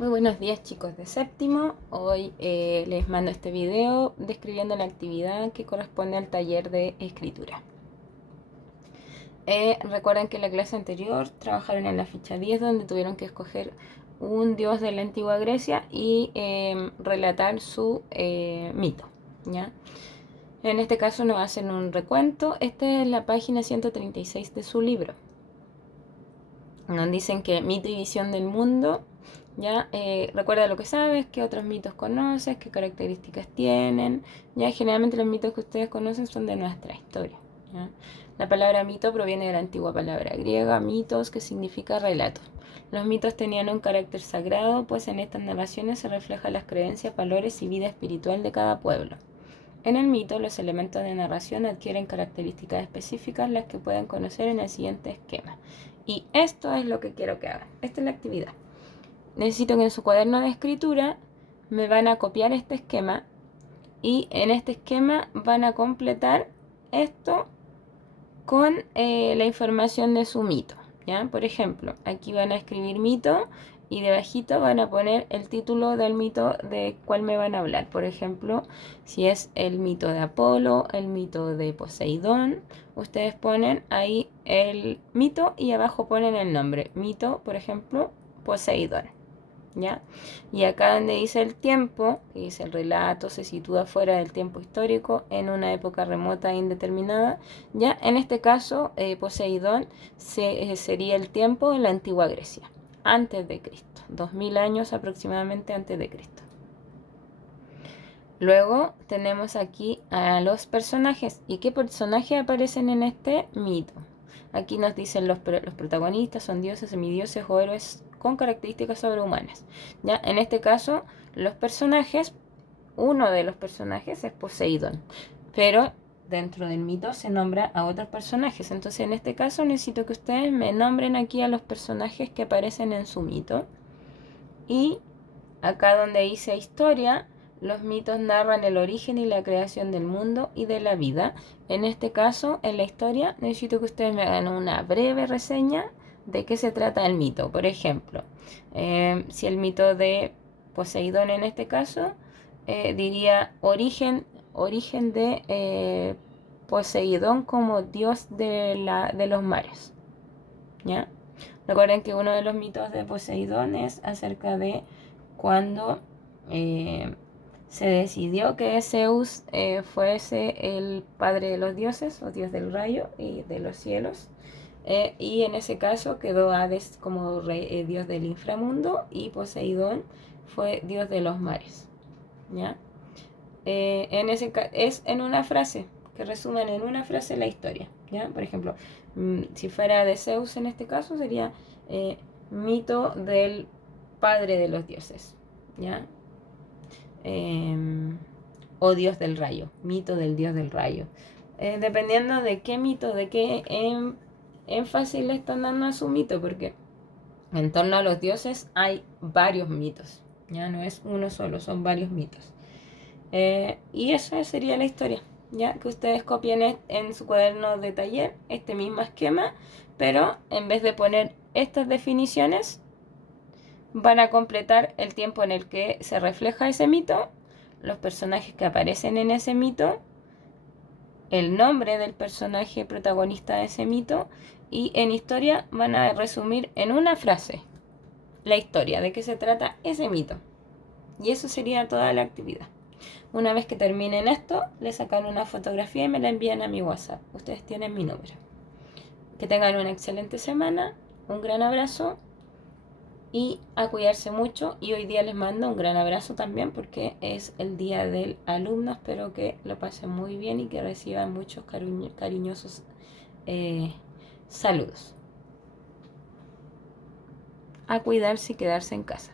Muy buenos días, chicos de séptimo. Hoy les mando este video describiendo la actividad que corresponde al taller de escritura. Recuerden que en la clase anterior trabajaron en la ficha 10, donde tuvieron que escoger un dios de la antigua Grecia y relatar su mito, ¿ya? En este caso nos hacen un recuento. Esta es la página 136 de su libro. Nos dicen que mito y visión del mundo. ¿Ya? Recuerda lo que sabes, qué otros mitos conoces, qué características tienen. ¿Ya? Generalmente los mitos que ustedes conocen son de nuestra historia, ¿ya? La palabra mito proviene de la antigua palabra griega mitos, que significa relato. Los mitos tenían un carácter sagrado, pues en estas narraciones se reflejan las creencias, valores y vida espiritual de cada pueblo. En el mito, los elementos de narración adquieren características específicas, las que pueden conocer en el siguiente esquema. Y esto es lo que quiero que hagan. Esta es la actividad. Necesito que en su cuaderno de escritura me van a copiar este esquema y en este esquema van a completar esto con la información de su mito, ¿ya? Por ejemplo, aquí van a escribir mito y debajito van a poner el título del mito de cuál me van a hablar. Por ejemplo, si es el mito de Apolo, el mito de Poseidón, ustedes ponen ahí el mito y abajo ponen el nombre. Mito, por ejemplo, Poseidón, ¿ya? Y acá donde dice el tiempo, que dice el relato, se sitúa fuera del tiempo histórico en una época remota e indeterminada, ¿ya? En este caso, Poseidón sería el tiempo en la antigua Grecia, antes de Cristo, 2000 años aproximadamente antes de Cristo. Luego tenemos aquí a los personajes. ¿Y qué personajes aparecen en este mito? Aquí nos dicen los protagonistas son dioses, semidioses o héroes con características sobrehumanas. ¿Ya? En este caso, los personajes, uno de los personajes es Poseidón, pero dentro del mito se nombra a otros personajes. Entonces, en este caso, necesito que ustedes me nombren aquí a los personajes que aparecen en su mito. Y acá donde dice historia, los mitos narran el origen y la creación del mundo y de la vida. En este caso, en la historia, necesito que ustedes me hagan una breve reseña de qué se trata el mito. Por ejemplo, si el mito de Poseidón en este caso, diría origen de Poseidón como dios de los mares, ¿ya? Recuerden que uno de los mitos de Poseidón es acerca de cuando se decidió que Zeus fuese el padre de los dioses, o dios del rayo y de los cielos. Y en ese caso quedó Hades como dios del inframundo y Poseidón fue dios de los mares, ¿ya? Es en una frase, que resumen en una frase la historia, ¿ya? Por ejemplo, si fuera de Zeus en este caso sería mito del padre de los dioses, ¿ya? O dios del rayo, mito del dios del rayo. Dependiendo de qué mito, de qué énfasis le están dando a su mito, porque en torno a los dioses hay varios mitos, ya no es uno solo, son varios mitos. Y eso sería la historia, ya que ustedes copien en su cuaderno de taller este mismo esquema, pero en vez de poner estas definiciones, van a completar el tiempo en el que se refleja ese mito, los personajes que aparecen en ese mito, el nombre del personaje protagonista de ese mito, y en historia van a resumir en una frase la historia, de qué se trata ese mito. Y eso sería toda la actividad. Una vez que terminen esto, le sacan una fotografía y me la envían a mi WhatsApp. Ustedes tienen mi número. Que tengan una excelente semana, un gran abrazo y a cuidarse mucho. Y hoy día les mando un gran abrazo también porque es el día del alumno. Espero que lo pasen muy bien y que reciban muchos cariñosos saludos. A cuidarse y quedarse en casa.